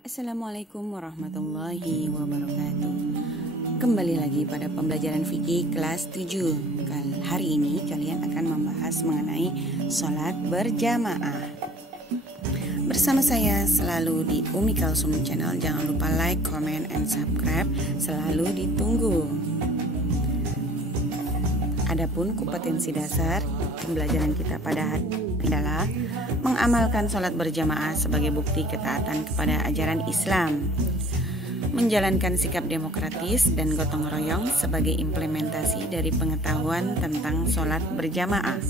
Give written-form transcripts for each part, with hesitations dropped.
Assalamualaikum warahmatullahi wabarakatuh. Kembali lagi pada pembelajaran fikih kelas 7. Hari ini kalian akan membahas mengenai sholat berjamaah. Bersama saya selalu di Umi Kalsum Channel. Jangan lupa like, comment, and subscribe. Selalu ditunggu. Adapun kompetensi dasar pembelajaran kita pada hari ini adalah mengamalkan sholat berjamaah sebagai bukti ketaatan kepada ajaran Islam, menjalankan sikap demokratis dan gotong royong sebagai implementasi dari pengetahuan tentang sholat berjamaah,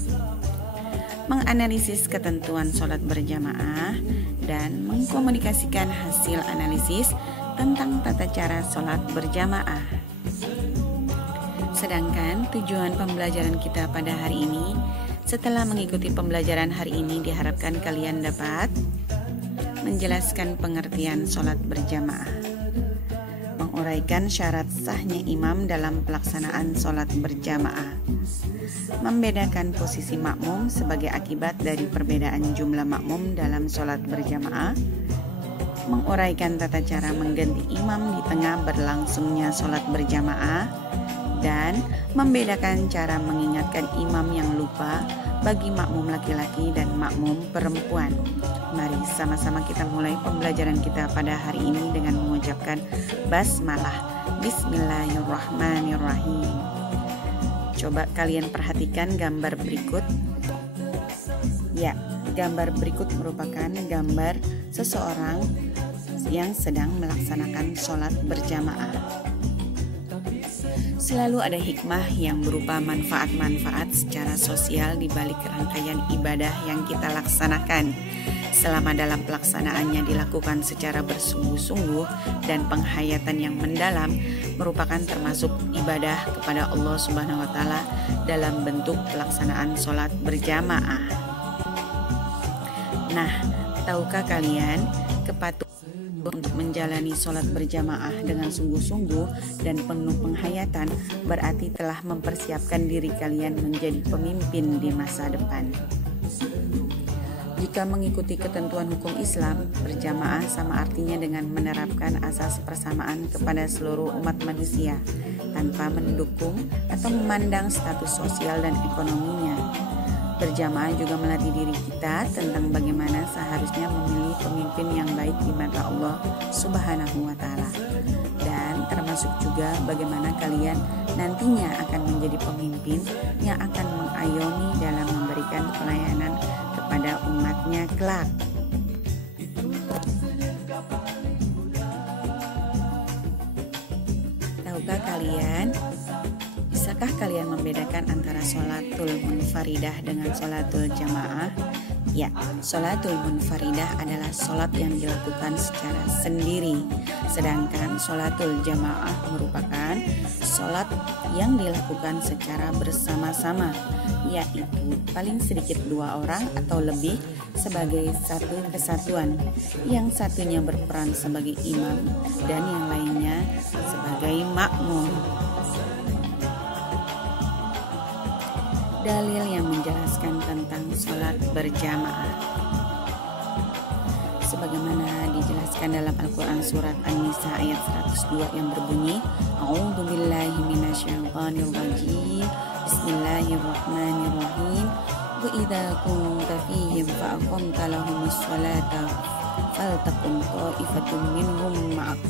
menganalisis ketentuan sholat berjamaah, dan mengkomunikasikan hasil analisis tentang tata cara sholat berjamaah. Sedangkan tujuan pembelajaran kita pada hari ini, setelah mengikuti pembelajaran hari ini, diharapkan kalian dapat menjelaskan pengertian sholat berjamaah, menguraikan syarat sahnya imam dalam pelaksanaan sholat berjamaah, membedakan posisi makmum sebagai akibat dari perbedaan jumlah makmum dalam sholat berjamaah, menguraikan tata cara mengganti imam di tengah berlangsungnya sholat berjamaah, dan membedakan cara mengingatkan imam yang lupa bagi makmum laki-laki dan makmum perempuan. Mari sama-sama kita mulai pembelajaran kita pada hari ini dengan mengucapkan basmalah. Bismillahirrahmanirrahim. Coba kalian perhatikan gambar berikut. Ya, gambar berikut merupakan gambar seseorang yang sedang melaksanakan sholat berjamaah. Selalu ada hikmah yang berupa manfaat-manfaat secara sosial di balik rangkaian ibadah yang kita laksanakan. Selama dalam pelaksanaannya dilakukan secara bersungguh-sungguh dan penghayatan yang mendalam, merupakan termasuk ibadah kepada Allah Subhanahu wa Ta'ala dalam bentuk pelaksanaan sholat berjamaah. Nah, tahukah kalian kepatuhan untuk menjalani sholat berjamaah dengan sungguh-sungguh dan penuh penghayatan berarti telah mempersiapkan diri kalian menjadi pemimpin di masa depan. Jika mengikuti ketentuan hukum Islam, berjamaah sama artinya dengan menerapkan asas persamaan kepada seluruh umat manusia tanpa mendukung atau memandang status sosial dan ekonominya. Berjamaah juga melatih diri kita tentang bagaimana seharusnya memilih pemimpin yang baik di mata Allah Subhanahu wa Ta'ala, dan termasuk juga bagaimana kalian nantinya akan menjadi pemimpin yang akan mengayomi dalam memberikan pelayanan kepada umatnya kelak. Tahukah kalian, bisakah kalian membedakan antara sholatul munfaridah dengan sholatul jamaah? Ya, sholatul munfaridah adalah sholat yang dilakukan secara sendiri, sedangkan sholatul jamaah merupakan sholat yang dilakukan secara bersama-sama, yaitu paling sedikit 2 orang atau lebih sebagai satu kesatuan. Yang satunya berperan sebagai imam dan yang lainnya sebagai makmum. Dalil yang menjelaskan tentang sholat berjamaah sebagaimana dijelaskan dalam Al-Quran surat An-Nisa ayat 102 yang berbunyi, A'udzubillahi minasyaitonirrajim, Bismillahirrahmanirrahim, wa idza kunta fihim fa aqamta lahumus sholata faltaqum ta'ifatun minhum ma'ak,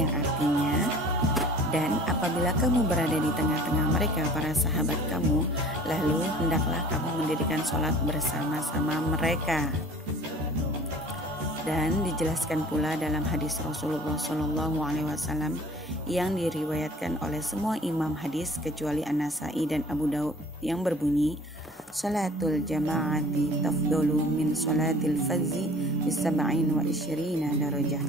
yang artinya, dan apabila kamu berada di tengah-tengah mereka, para sahabat kamu, lalu hendaklah kamu mendirikan sholat bersama-sama mereka. Dan dijelaskan pula dalam hadis Rasulullah SAW yang diriwayatkan oleh semua imam hadis kecuali An-Nasai dan Abu Daud yang berbunyi, Sholatul jama'ati tafdolu min sholatil fadzi bisab'in wa isyrina darajah,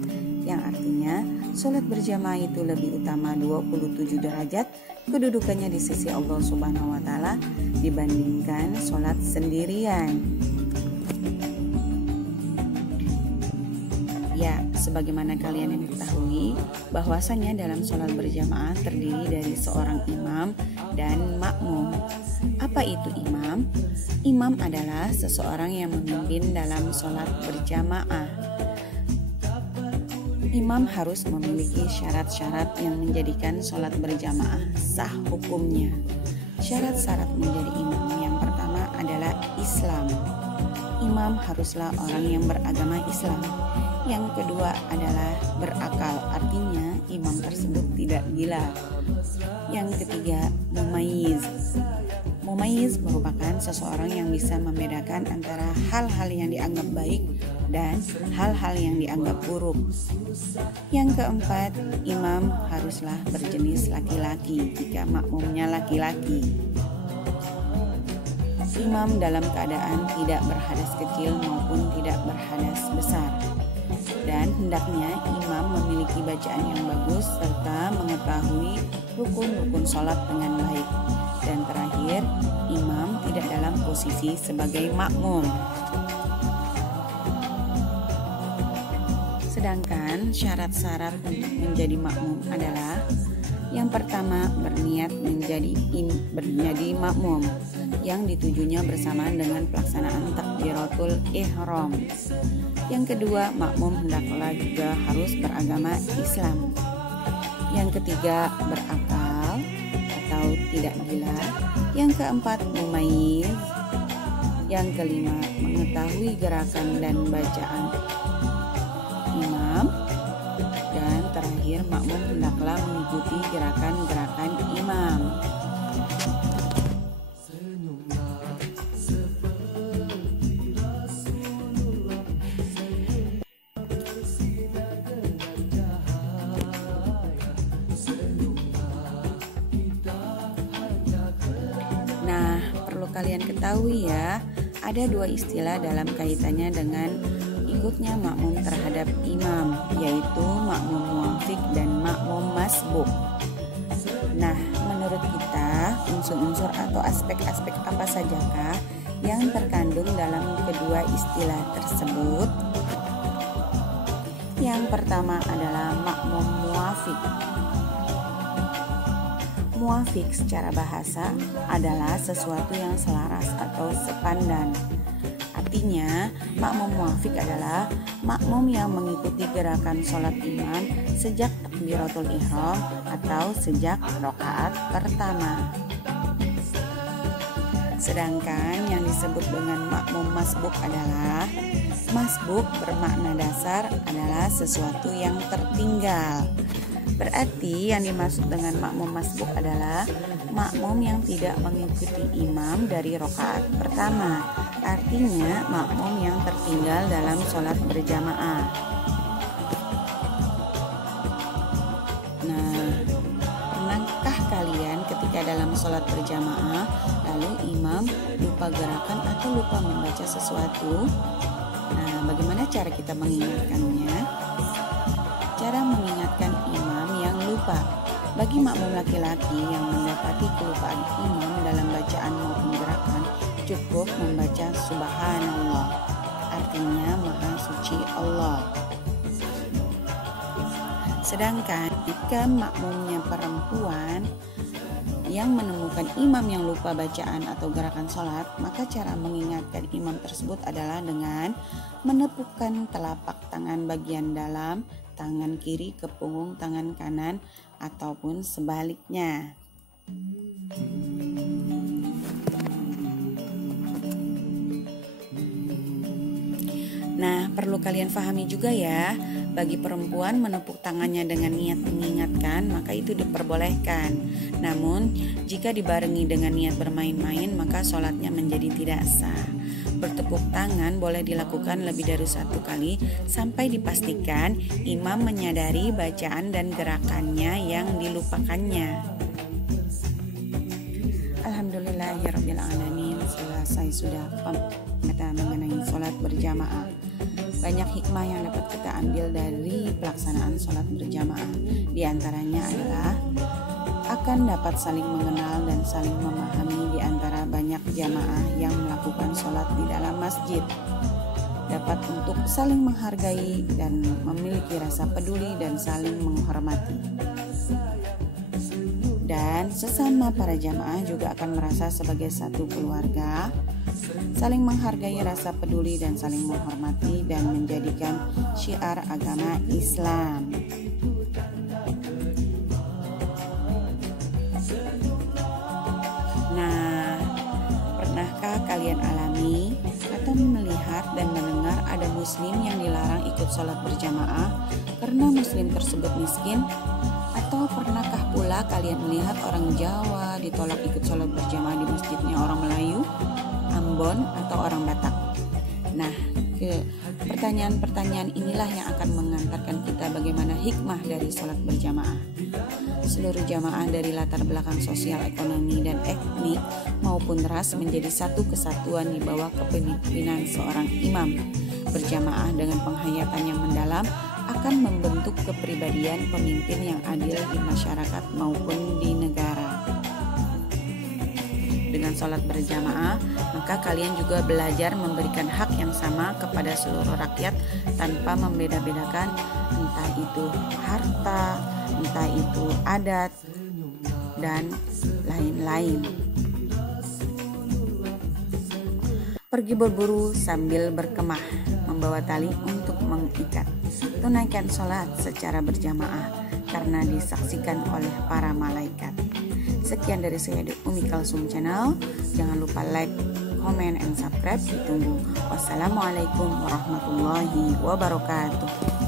yang artinya sholat berjamaah itu lebih utama 27 derajat kedudukannya di sisi Allah Subhanahu wa Ta'ala dibandingkan sholat sendirian. Ya, sebagaimana kalian yang ketahui bahwasanya dalam sholat berjamaah terdiri dari seorang imam dan makmum. Apa itu imam? Imam adalah seseorang yang memimpin dalam sholat berjamaah. Imam harus memiliki syarat-syarat yang menjadikan sholat berjamaah sah hukumnya. Syarat-syarat menjadi imam yang pertama adalah Islam. Imam haruslah orang yang beragama Islam. Yang kedua adalah berakal, artinya imam tersebut tidak gila. Yang ketiga, mumayyiz. Mumayyiz merupakan seseorang yang bisa membedakan antara hal-hal yang dianggap baik dan hal-hal yang dianggap buruk. Yang keempat, imam haruslah berjenis laki-laki jika makmumnya laki-laki. Imam dalam keadaan tidak berhadas kecil maupun tidak berhadas besar. Dan hendaknya imam memiliki bacaan yang bagus serta mengetahui rukun-rukun sholat dengan baik. Dan terakhir, imam tidak dalam posisi sebagai makmum. Sedangkan syarat-syarat untuk menjadi makmum adalah yang pertama, berniat menjadi makmum yang ditujunya bersamaan dengan pelaksanaan takbiratul ihram. Yang kedua, makmum hendaklah juga harus beragama Islam. Yang ketiga, berakal atau tidak gila. Yang keempat, mumayyiz. Yang kelima, mengetahui gerakan dan bacaan imam. Dan terakhir, makmum hendaklah mengikuti gerakan-gerakan imam. Nah, perlu kalian ketahui ya, ada dua istilah dalam kaitannya dengan ikutnya makmum terhadap imam, yaitu makmum muwafiq dan makmum masbuk. Nah, menurut kita, unsur-unsur atau aspek-aspek apa sajakah yang terkandung dalam kedua istilah tersebut? Yang pertama adalah makmum muwafiq. Muwafiq secara bahasa adalah sesuatu yang selaras atau sepandan. Artinya, makmum muwafiq adalah makmum yang mengikuti gerakan sholat imam sejak takbiratul ihram atau sejak rakaat pertama. Sedangkan yang disebut dengan makmum masbuk adalah masbuk bermakna dasar adalah sesuatu yang tertinggal. Berarti yang dimaksud dengan makmum masbuk adalah makmum yang tidak mengikuti imam dari rakaat pertama. Artinya makmum yang tertinggal dalam sholat berjamaah. Nah, pernahkah kalian ketika dalam sholat berjamaah lalu imam lupa gerakan atau lupa membaca sesuatu? Nah, bagaimana cara kita mengingatkannya? Cara mengingatkan imam yang lupa. Bagi makmum laki-laki yang mendapati kelupaan imam dalam bacaan maupun gerakan, cukup membaca Subhanallah, artinya Maha Suci Allah. Sedangkan jika makmumnya perempuan yang menemukan imam yang lupa bacaan atau gerakan sholat, maka cara mengingatkan imam tersebut adalah dengan menepukkan telapak tangan bagian dalam tangan kiri ke punggung tangan kanan ataupun sebaliknya. Nah, perlu kalian pahami juga ya, bagi perempuan menepuk tangannya dengan niat mengingatkan, maka itu diperbolehkan. Namun, jika dibarengi dengan niat bermain-main, maka sholatnya menjadi tidak sah. Bertepuk tangan boleh dilakukan lebih dari satu kali sampai dipastikan imam menyadari bacaan dan gerakannya yang dilupakannya. Alhamdulillahirrabbilalamin. Selesai sudah kita mengenai sholat berjamaah. Banyak hikmah yang dapat kita ambil dari pelaksanaan sholat berjamaah. Di antaranya adalah akan dapat saling mengenal dan saling memahami di antara banyak jamaah yang melakukan sholat di dalam masjid. Dapat untuk saling menghargai dan memiliki rasa peduli dan saling menghormati. Dan sesama para jamaah juga akan merasa sebagai satu keluarga, saling menghargai rasa peduli dan saling menghormati dan menjadikan syiar agama Islam. Nah, pernahkah kalian alami atau melihat dan mendengar ada muslim yang dilarang ikut sholat berjamaah karena muslim tersebut miskin? Atau pernahkah pula kalian melihat orang Jawa ditolak ikut sholat berjamaah di masjidnya orang Melayu, Ambon, atau orang Batak? Nah, pertanyaan-pertanyaan inilah yang akan mengantarkan kita bagaimana hikmah dari sholat berjamaah. Seluruh jamaah dari latar belakang sosial, ekonomi, dan etnik maupun ras menjadi satu kesatuan di bawah kepemimpinan seorang imam. Berjamaah dengan penghayatan yang mendalam akan membentuk kepribadian pemimpin yang adil di masyarakat maupun di negara. Dengan sholat berjamaah, maka kalian juga belajar memberikan hak yang sama kepada seluruh rakyat tanpa membeda-bedakan, entah itu harta, entah itu adat, dan lain-lain. Pergi berburu sambil berkemah, membawa tali untuk mengikat. Tunaikan sholat secara berjamaah karena disaksikan oleh para malaikat. Sekian dari saya di Umi Kalsum Channel. Jangan lupa like, comment, and subscribe. Ditunggu. Wassalamualaikum warahmatullahi wabarakatuh.